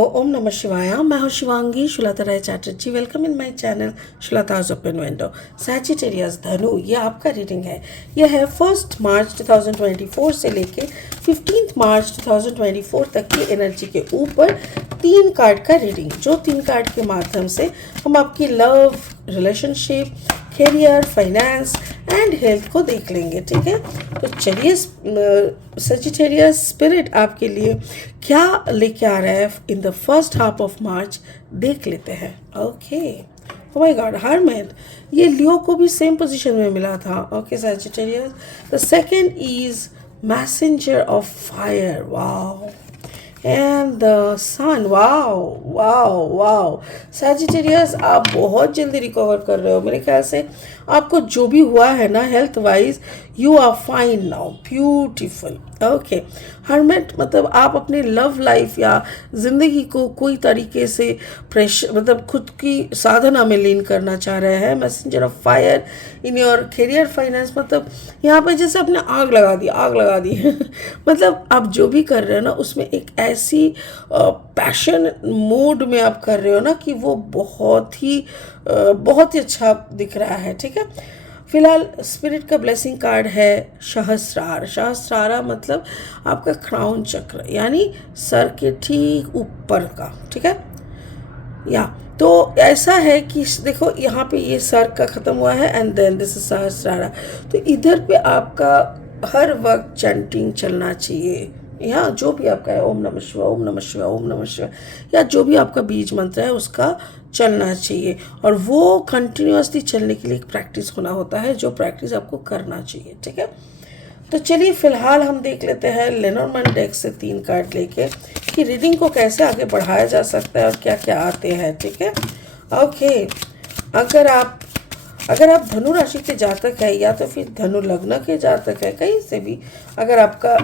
ओम नमः शिवाय। मैं हूँ Shivangi Shulata Rai Chatterjee. Welcome in my channel Shulata's open window. Sagittarius धनु, ये आपका रीडिंग है। यह है 1 मार्च 2024 से लेके 15 मार्च 2024 तक की एनर्जी के ऊपर 3 कार्ड का रीडिंग, जो 3 कार्ड के माध्यम से हम आपकी love, relationship, career, finance and health को देख लेंगे। ठीक है, तो चलिए सजिटेरियस स्पिरिट आपके लिए क्या लेके आ रहा है in the first half of March, देख लेते हैं। Okay, oh my god, hermit, ये लियो को भी सेम पोजीशन में मिला था। Okay Sagittarius, the second is messenger of fire, wow, and the sun, wow wow wow. Sagittarius, आप बहुत जल्दी रिकवर कर रहे हो। मेरे ख्याल से आपको जो भी हुआ है ना health wise, you are fine now, beautiful. Okay, hermit मतलब आप अपनी लव लाइफ या ज़िंदगी को कोई तरीके से प्रेशर मतलब खुद की साधना में लीन करना चाह रहे हैं। Messenger of fire in your career, finance, मतलब यहाँ पे जैसे आपने आग लगा दी, आग लगा दी मतलब आप जो भी कर रहे हो ना उसमें एक ऐसी पैशन मोड में आप कर रहे हो ना कि वो बहुत ही अच्छा दिख रहा है। ठीक है, फिलहाल स्पिरिट का ब्लेसिंग कार्ड है सहस्रार। सहस्रारा मतलब आपका क्राउन चक्र, यानी सर के ठीक ऊपर का। ठीक है, या तो ऐसा है कि देखो यहाँ पे ये सर का ख़त्म हुआ है एंड देन दिस इज सहस्रारा। तो इधर पे आपका हर वक्त चैंटिंग चलना चाहिए। यहाँ जो भी आपका है, ओम नमः शिवाय, ओम नमः शिवाय, ओम नमः शिवाय, या जो भी आपका बीज मंत्र है उसका चलना चाहिए। और वो कंटिन्यूअसली चलने के लिए एक प्रैक्टिस होना होता है, जो प्रैक्टिस आपको करना चाहिए। ठीक है, तो चलिए फिलहाल हम देख लेते हैं लेनोर्मैंड डेक से 3 कार्ड लेके कि रीडिंग को कैसे आगे बढ़ाया जा सकता है और क्या क्या आते हैं। ठीक है, ओके, अगर आप धनु राशि के जातक है या तो फिर धनु लग्न के जातक है, कहीं से भी अगर आपका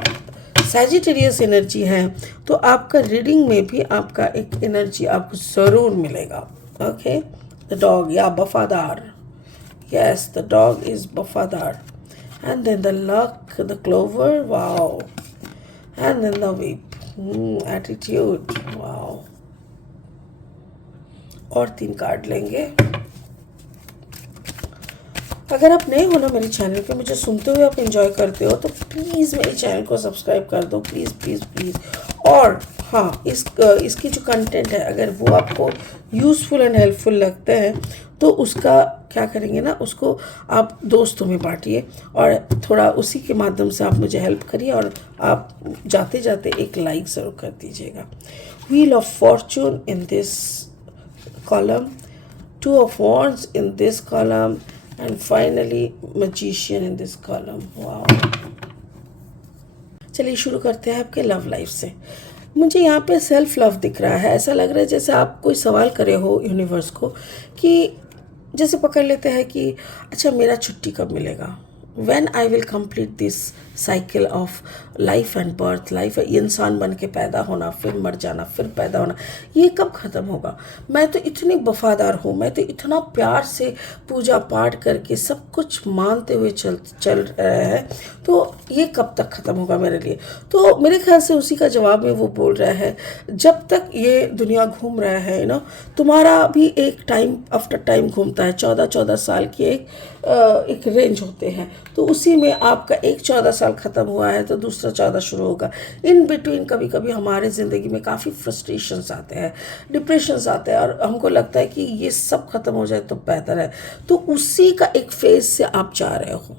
सैजिटेरियस एनर्जी है तो आपका रीडिंग में भी आपका एक एनर्जी आपको ज़रूर मिलेगा। ओके, द डॉग, या वफादार, यस द डॉग इज वफादार, and then the luck, the clover, wow, and then the whip, attitude, wow। और 3 कार्ड लेंगे। अगर आप नए हो ना मेरे चैनल पे, मुझे सुनते हुए आप एंजॉय करते हो, तो प्लीज़ मेरे चैनल को सब्सक्राइब कर दो, प्लीज़ प्लीज़ प्लीज़। और हाँ, इसकी जो कंटेंट है अगर वो आपको यूज़फुल एंड हेल्पफुल लगते हैं तो उसका क्या करेंगे ना, उसको आप दोस्तों में बांटिए और थोड़ा उसी के माध्यम से आप मुझे हेल्प करिए। और आप जाते जाते एक लाइक ज़रूर कर दीजिएगा। Wheel of Fortune in this column, 2 of wands in this column, and finally magician in this column, wow. चलिए शुरू करते हैं आपके लव लाइफ से। मुझे यहाँ पे सेल्फ लव दिख रहा है। ऐसा लग रहा है जैसे आप कोई सवाल करे हो यूनिवर्स को कि जैसे पकड़ लेते हैं कि अच्छा मेरा छुट्टी कब मिलेगा, when I will complete this cycle of life and birth, life इंसान बन के पैदा होना, फिर मर जाना, फिर पैदा होना, ये कब ख़त्म होगा। मैं तो इतनी वफादार हूँ, मैं तो इतना प्यार से पूजा पाठ करके सब कुछ मानते हुए चल रहे हैं, तो ये कब तक ख़त्म होगा मेरे लिए। तो मेरे ख्याल से उसी का जवाब में वो बोल रहा है, जब तक ये दुनिया घूम रहा है ना, तुम्हारा भी एक टाइम आफ्टर टाइम घूमता है। 14 साल की एक रेंज होते हैं, तो उसी में आपका एक 14 साल ख़त्म हुआ है तो दूसरा 14 शुरू होगा। इन बिटवीन कभी कभी हमारे ज़िंदगी में काफ़ी फ्रस्ट्रेशंस आते हैं, डिप्रेशंस आते हैं, और हमको लगता है कि ये सब ख़त्म हो जाए तो बेहतर है। तो उसी का एक फेज से आप जा रहे हो,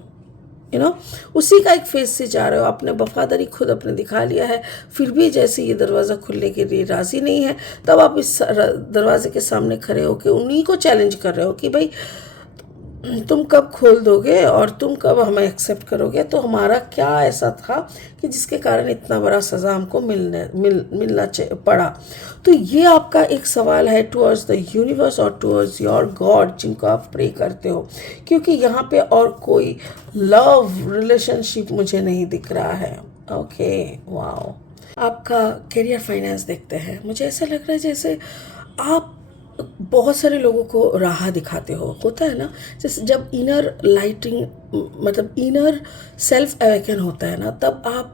उसी का एक फेज से जा रहे हो। आपने वफादारी खुद अपने दिखा लिया है, फिर भी जैसे ये दरवाज़ा खुलने के लिए राज़ी नहीं है, तब आप इस दरवाजे के सामने खड़े होकर उन्हीं को चैलेंज कर रहे हो कि भाई तुम कब खोल दोगे और तुम कब हमें एक्सेप्ट करोगे। तो हमारा क्या ऐसा था कि जिसके कारण इतना बड़ा सज़ा हमको मिलना पड़ा। तो ये आपका एक सवाल है टुवर्ड्स द यूनिवर्स और टुवर्ड्स योर गॉड, जिनको आप प्रे करते हो, क्योंकि यहाँ पे और कोई लव रिलेशनशिप मुझे नहीं दिख रहा है। Okay, wow. आपका करियर फाइनेंस देखते हैं। मुझे ऐसा लग रहा है जैसे आप बहुत सारे लोगों को राह दिखाते हो, होता है ना, जैसे जब इनर लाइटिंग मतलब इनर सेल्फ अवेकन होता है ना, तब आप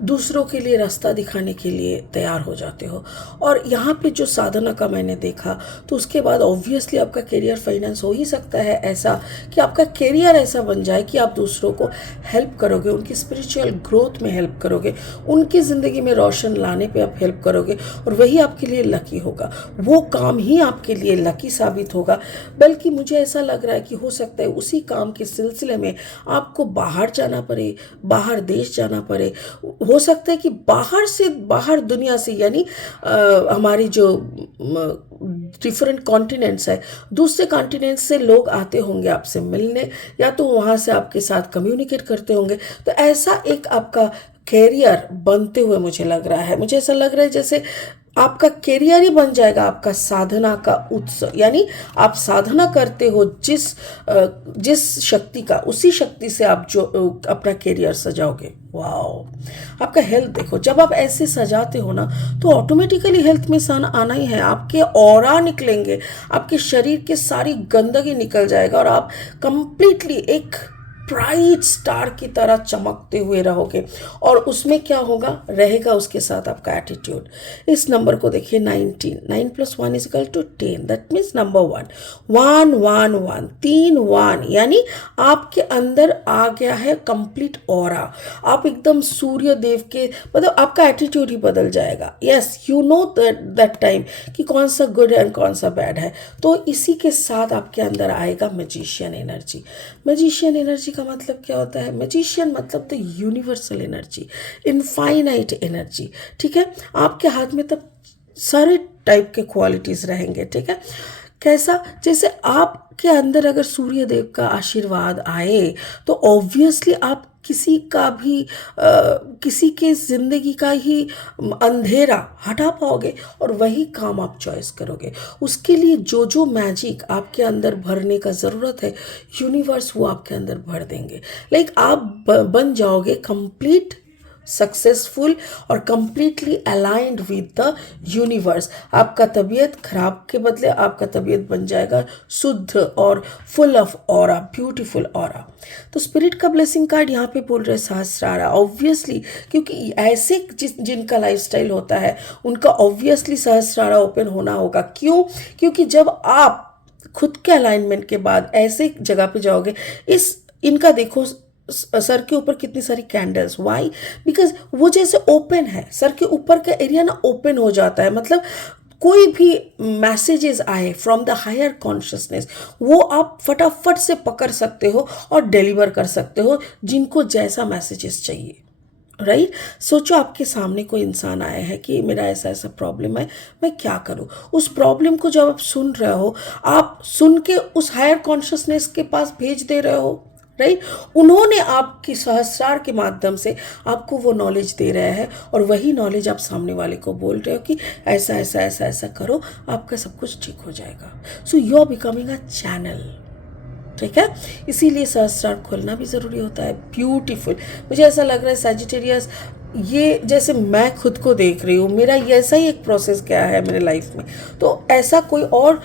दूसरों के लिए रास्ता दिखाने के लिए तैयार हो जाते हो। और यहाँ पे जो साधना का मैंने देखा, तो उसके बाद ऑब्वियसली आपका करियर फाइनेंस हो ही सकता है ऐसा कि आपका करियर ऐसा बन जाए कि आप दूसरों को हेल्प करोगे, उनकी स्पिरिचुअल ग्रोथ में हेल्प करोगे, उनकी ज़िंदगी में रोशन लाने पे आप हेल्प करोगे, और वही आपके लिए लकी होगा। वो काम ही आपके लिए लकी साबित होगा। बल्कि मुझे ऐसा लग रहा है कि हो सकता है उसी काम के सिलसिले में आपको बाहर जाना पड़े, बाहर देश जाना पड़े। हो सकता है कि बाहर से, बाहर दुनिया से, यानी हमारी जो डिफरेंट कॉन्टिनेंट्स है, दूसरे कॉन्टिनेंट से लोग आते होंगे आपसे मिलने, या तो वहाँ से आपके साथ कम्युनिकेट करते होंगे। तो ऐसा एक आपका कैरियर बनते हुए मुझे लग रहा है। मुझे ऐसा लग रहा है जैसे आपका कैरियर ही बन जाएगा आपका साधना का उत्सव, यानी आप साधना करते हो जिस शक्ति का, उसी शक्ति से आप जो अपना कैरियर सजाओगे। वाह, आपका हेल्थ देखो, जब आप ऐसे सजाते हो ना, तो ऑटोमेटिकली हेल्थ में सन आना ही है। आपके ऑरा निकलेंगे, आपके शरीर के सारी गंदगी निकल जाएगा, और आप कंप्लीटली एक ब्राइट स्टार की तरह चमकते हुए रहोगे। और उसमें क्या होगा, रहेगा उसके साथ आपका एटीट्यूड। इस नंबर को देखिए, 19, 9 + 1 = 10, दैट मीन्स नंबर 1, 1 1 1, 3 1, यानी आपके अंदर आ गया है कंप्लीट ऑरा। आप एकदम सूर्य देव के, मतलब आपका एटीट्यूड ही बदल जाएगा। Yes, you know that time कि कौन सा गुड है एंड कौन सा बैड है। तो इसी के साथ आपके अंदर आएगा मैजिशियन एनर्जी। मैजिशियन एनर्जी का मतलब क्या होता है? मैजिशियन मतलब the universal energy, infinite energy. ठीक है, आपके हाथ में तब सारे टाइप के क्वालिटीज़ रहेंगे। ठीक है, कैसा? जैसे आपके अंदर अगर सूर्य देव का आशीर्वाद आए, तो ऑब्वियसली आप किसी का भी किसी के ज़िंदगी का ही अंधेरा हटा पाओगे, और वही काम आप चॉइस करोगे। उसके लिए जो जो मैजिक आपके अंदर भरने का ज़रूरत है, यूनिवर्स वो आपके अंदर भर देंगे। लाइक आप बन जाओगे कंप्लीट सक्सेसफुल और completely aligned with the universe. आपका तबीयत खराब के बदले आपका तबीयत बन जाएगा शुद्ध और full of aura, beautiful aura. तो स्पिरिट का ब्लेसिंग कार्ड यहाँ पे बोल रहे हैं सहस्रारा। ऑब्वियसली, क्योंकि ऐसे जिनका लाइफस्टाइल होता है, उनका ऑब्वियसली सहस्रारा ओपन होना होगा। क्यों? क्योंकि जब आप खुद के अलाइनमेंट के बाद ऐसे जगह पे जाओगे, इनका देखो सर के ऊपर कितनी सारी कैंडल्स। वाई? बिकॉज वो जैसे ओपन है, सर के ऊपर का एरिया ना ओपन हो जाता है। मतलब कोई भी मैसेजेस आए फ्रॉम द हायर कॉन्शियसनेस, वो आप फटाफट से पकड़ सकते हो और डिलीवर कर सकते हो जिनको जैसा मैसेजेस चाहिए। राइट? सोचो आपके सामने कोई इंसान आया है कि मेरा ऐसा ऐसा प्रॉब्लम है, मैं क्या करूं। उस प्रॉब्लम को जब आप सुन रहे हो, आप सुन के उस हायर कॉन्शियसनेस के पास भेज दे रहे हो। राइट? उन्होंने आपकी सहस्रार के माध्यम से आपको वो नॉलेज दे रहे हैं, और वही नॉलेज आप सामने वाले को बोल रहे हो कि ऐसा ऐसा ऐसा ऐसा करो, आपका सब कुछ ठीक हो जाएगा। So you are becoming a channel. ठीक है, इसीलिए सहस्रार खोलना भी ज़रूरी होता है। ब्यूटीफुल। मुझे ऐसा लग रहा है सजिटेरियस, ये जैसे मैं खुद को देख रही हूँ, मेरा ये ऐसा ही एक प्रोसेस क्या है मेरे लाइफ में, तो ऐसा कोई और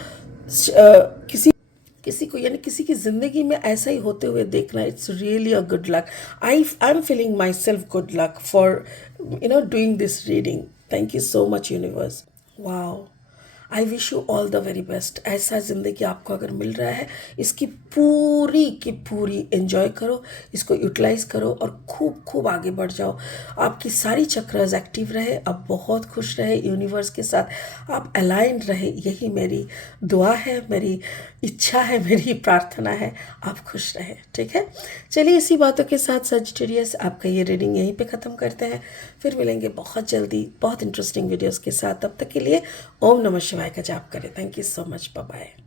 किसी को, यानी किसी की ज़िंदगी में ऐसा ही होते हुए देखना, it's really a good luck. I am feeling my self good luck for doing this reading. Thank you so much universe. Wow, I wish you all the very best. ऐसा ज़िंदगी आपको अगर मिल रहा है, इसकी पूरी की पूरी एंजॉय करो, इसको यूटिलाइज़ करो, और खूब खूब आगे बढ़ जाओ। आपकी सारी चक्रास एक्टिव रहे, आप बहुत खुश रहे, यूनिवर्स के साथ आप अलाइंड रहे, यही मेरी दुआ है, मेरी इच्छा है, मेरी प्रार्थना है। आप खुश रहे। ठीक है, चलिए इसी बातों के साथ सजिटेरियस आपका ये रीडिंग यहीं पे ख़त्म करते हैं। फिर मिलेंगे बहुत जल्दी बहुत इंटरेस्टिंग वीडियोस के साथ। तब तक के लिए ओम नमः शिवाय का जाप करें। Thank you so much. Bye bye.